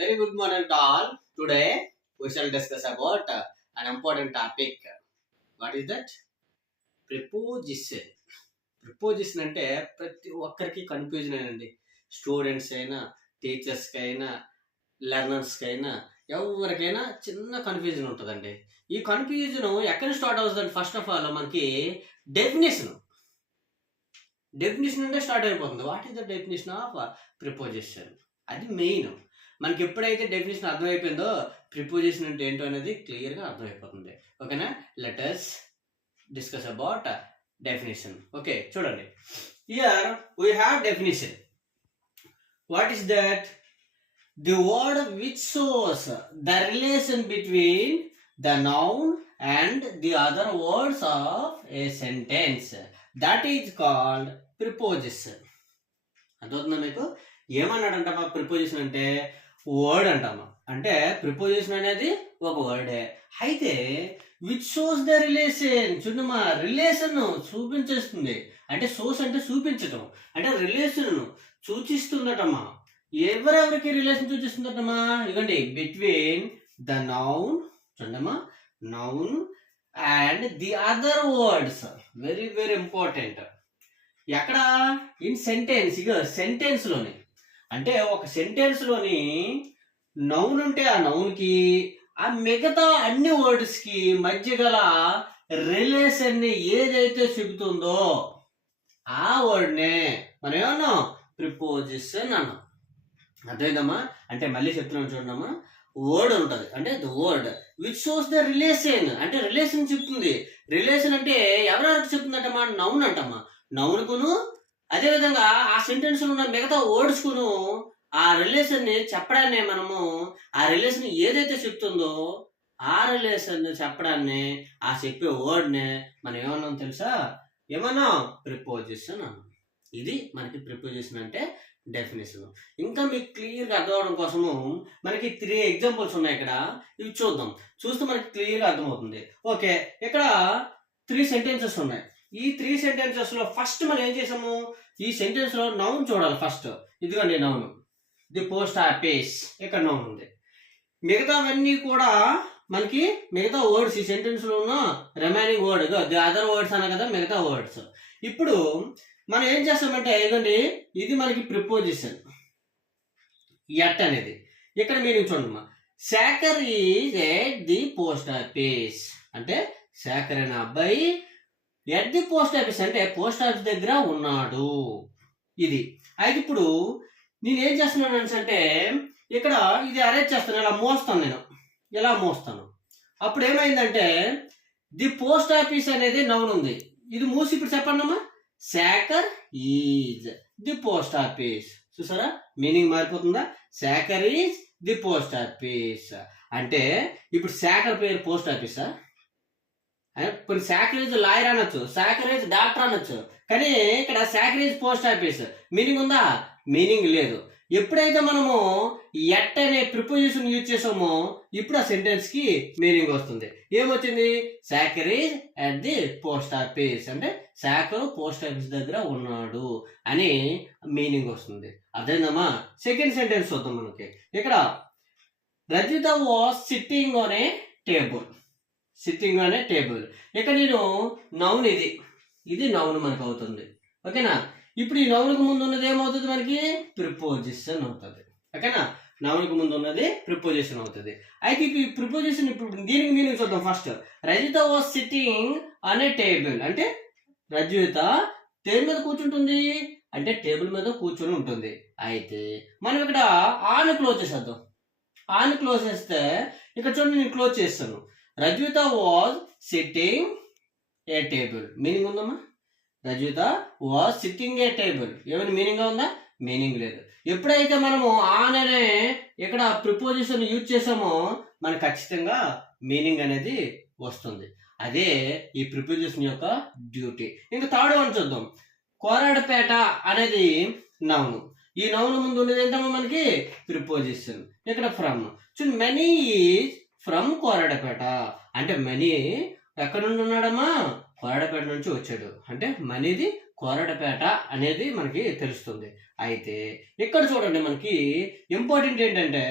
Very good morning to all. Today we shall discuss about an important topic. What is that? Preposition. Preposition అంటే ప్రతి ఒక్కరికి confusion అండి. Students అయినా, టీచర్స్కి అయినా, లెర్నర్స్కి అయినా, ఎవరికైనా చిన్న కన్ఫ్యూజన్ ఉంటుందండి. ఈ కన్ఫ్యూజన్ ఎక్కడ స్టార్ట్ అవుతుందండి? ఫస్ట్ ఆఫ్ ఆల్ మనకి డెఫినేషన్ నుండే స్టార్ట్ అయిపోతుంది. What is the definition of preposition? అది మెయిన్. మనకి ఎప్పుడైతే డెఫినేషన్ అర్థమైపోయిందో ప్రిపోజిషన్ అంటే ఏంటో అనేది క్లియర్గా అర్థమైపోతుంది. ఓకేనా? Let us discuss about definition. Okay, చూడండి. Here we have definition. What is that? The word which shows the relation between the noun and the other words of a sentence, that is called preposition. అర్థమవుతుందా మీకు? ఏమన్నాడంటమ్మా preposition అంటే? Word అంటామా. అంటే preposition అనేది ఒక వర్డే, అయితే which shows the relation. చూడమ్మా, relation చూపించేస్తుంది. అంటే షోస్ అంటే చూపించటం, అంటే రిలేషన్ సూచిస్తుందటమ్మా. ఎవరెవరికి రిలేషన్ సూచిస్తుందటమ్మా? ఇదిగోండి, బిట్వీన్ ద నౌన్, చూడమ్మా, noun and the other words. Very very important. ఎక్కడ? In sentence. ఇక సెంటెన్స్ లోని, అంటే ఒక సెంటెన్స్ లోని నౌన్ ఉంటే ఆ నౌన్కి ఆ మిగతా అన్ని వర్డ్స్ కి మధ్య గల రిలేషన్ ని ఏదైతే చెబుతుందో ఆ వర్డ్ నే మనం ఏమన్నాం? ప్రిపోజిషన్ అన్నాం. అర్థమైందమ్మా? అంటే మళ్ళీ చెప్తున్నాం చూడమ్మా. వర్డ్ ఉంటుంది, అంటే the word which shows the relation, అంటే రిలేషన్ చెప్తుంది. రిలేషన్ అంటే ఎవరెవరికి చెప్తుందంటమ్మా? నౌన్ అంటమ్మా. నౌన్కును అదేవిధంగా ఆ సెంటెన్స్ ఉన్న మిగతా వర్డ్స్ కును ఆ రిలేషన్ ని చెప్పడాన్ని మనము, ఆ రిలేషన్ ఏదైతే చెప్తుందో ఆ రిలేషన్ చెప్పడాన్ని, ఆ చెప్పే వర్డ్ ని మనం ఏమన్నాం తెలుసా? ఏమన్నా? ప్రిపోజిషన్ అన్నాం. ఇది మనకి ప్రిపోజిషన్ అంటే డెఫినేషన్. ఇంకా మీకు క్లియర్గా అర్థం అవడం కోసము మనకి 3 ఎగ్జాంపుల్స్ ఉన్నాయి ఇక్కడ. ఇవి చూద్దాం. చూస్తే మనకి క్లియర్గా అర్థమవుతుంది. ఓకే, ఇక్కడ 3 సెంటెన్సెస్ ఉన్నాయి. ఈ 3 సెంటెన్సెస్ లో ఫస్ట్ మనం ఏం చేసాము? ఈ సెంటెన్స్ లో నౌన్ చూడాలి ఫస్ట్. ఇదిగోండి నౌన్, ది పోస్ట్ ఆఫీస్. ఇక్కడ నౌన్ ఉంది. మిగతావన్నీ కూడా మనకి మిగతా వర్డ్స్. ఈ సెంటెన్స్ లో ఉన్న remaining word the other words అన్న కదా, మిగతా వర్డ్స్. ఇప్పుడు మనం ఏం చేస్తామంటే, ఇదిగోండి, ఇది మనకి ప్రిపోజిషన్ ఎట్ అనేది. ఇక్కడ మీనింగ్ చూడమ్మా. Shekhar is at the post office. అంటే శేఖర్ అనే అబ్బాయి ఎట్ ది పోస్ట్ ఆఫీస్ అంటే పోస్ట్ ఆఫీస్ దగ్గర ఉన్నాడు. ఇది అయితే ఇప్పుడు నేను ఏం చేస్తున్నాను అంటే, ఇక్కడ ఇది అరేంజ్ చేస్తాను, ఇలా మోస్తాను. నేను ఇలా మోస్తాను. అప్పుడు ఏమైందంటే ది పోస్ట్ ఆఫీస్ అనేది నౌన్ ఉంది. ఇది మూసి ఇప్పుడు చెప్పండి అమ్మా. Shekhar is the post office. చూసారా, మీనింగ్ మారిపోతుందా? Shekhar is the post office అంటే ఇప్పుడు శేఖర్ పేరు పోస్ట్ ఆఫీసా? ఇప్పుడు శేఖర్ ఈజ్ లాయర్ అనొచ్చు, శేఖర్ ఈజ్ డాక్టర్ అనొచ్చు, కానీ ఇక్కడ Shekhar is post office. Meaning ఉందా? మీనింగ్ లేదు. ఎప్పుడైతే మనము ఎట్ అనే ప్రిపోజిషన్ యూజ్ చేసామో ఇప్పుడు ఆ సెంటెన్స్ కి మీనింగ్ వస్తుంది. ఏమొచ్చింది? Shekhar is at the post office అంటే శేఖర్ పోస్ట్ ఆఫీస్ దగ్గర ఉన్నాడు అని మీనింగ్ వస్తుంది. అదేనమ్మా. సెకండ్ సెంటెన్స్ చూద్దాం. మనకి ఇక్కడ Rajitha was sitting on a table. Sitting అనే టేబుల్. ఇక్కడ నేను నౌన్, ఇది నౌన్ మనకు అవుతుంది. ఓకేనా? ఇప్పుడు ఈ నౌన్కు ముందు ఉన్నది ఏమవుతుంది? మనకి ప్రిపోజిషన్ అవుతుంది. ఓకేనా? నౌన్కు ముందు ఉన్నది ప్రిపోజిషన్ అవుతుంది. అయితే ఇప్పుడు ఈ ప్రిపోజిషన్, ఇప్పుడు దీనికి మీనింగ్ చూద్దాం first. Rajitha was sitting on a table అంటే రజిత టేబుల్ మీద కూర్చుంటుంది, అంటే టేబుల్ మీద కూర్చొని ఉంటుంది. అయితే మనం ఇక్కడ ఆన్ క్లోజ్ చేసేద్దాం. ఆన్ క్లోజ్ చేస్తే ఇక్కడ చూడండి, నేను క్లోజ్ చేస్తాను. Rajitha was sitting a table. Meaning ఉందమ్మా? Rajitha was sitting a table. ఏమైనా మీనింగ్ ఉందా? మీనింగ్ లేదు. ఎప్పుడైతే మనము ఆన్ అనే ఇక్కడ ప్రిపోజిషన్ యూజ్ చేసామో మనకు ఖచ్చితంగా మీనింగ్ అనేది వస్తుంది. అదే ఈ ప్రిపోజిషన్ యొక్క డ్యూటీ. ఇంకా థర్డ్ వన్ చూద్దాం. కోరాడపేట అనేది నౌన్. ఈ నౌన్ ముందు ఉన్నది ఏంటమ్మా? మనకి ప్రిపోజిషన్. ఇక్కడ ఫ్రమ్. చూడండి, మనీ ఈజ్ ఫ్రమ్ కోరాడపేట అంటే మనీ ఎక్కడ నుండి ఉన్నాడమ్మా? కోరాడపేట నుంచి వచ్చాడు. అంటే మనీది కోరడపేట అనేది మనకి తెలుస్తుంది. అయితే ఇక్కడ చూడండి మనకి ఇంపార్టెంట్ ఏంటంటే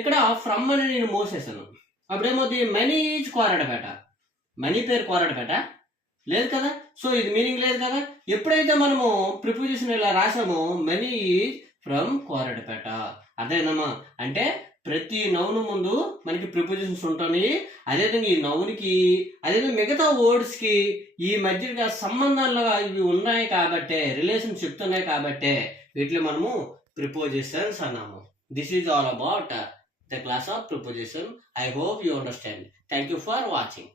ఇక్కడ ఫ్రమ్ అని నేను మోసేసాను. అప్పుడేమవుతుంది మనీ ఈజ్ కోరడపేట. మనీ పేరు కోరడపేట లేదు కదా, సో ఇది మీనింగ్ లేదు కదా. ఎప్పుడైతే మనము ప్రిపోజిషన్ ఇలా రాసామో మనీ ఈజ్ ఫ్రమ్ కోరడపేట అదేనమ్మా. అంటే ప్రతి నౌన్ ముందు మనకి ప్రిపోజిషన్స్ ఉంటాయి. అదేవిధంగా ఈ నౌన్కి అదేవిధంగా మిగతా వర్డ్స్కి ఈ మధ్య సంబంధాలు ఇవి ఉన్నాయి కాబట్టే, రిలేషన్ చెప్తున్నాయి కాబట్టే వీటిలో మనము ప్రిపోజిషన్స్ అన్నాము. This is all about the class of preposition. I hope you understand. Thank you for watching.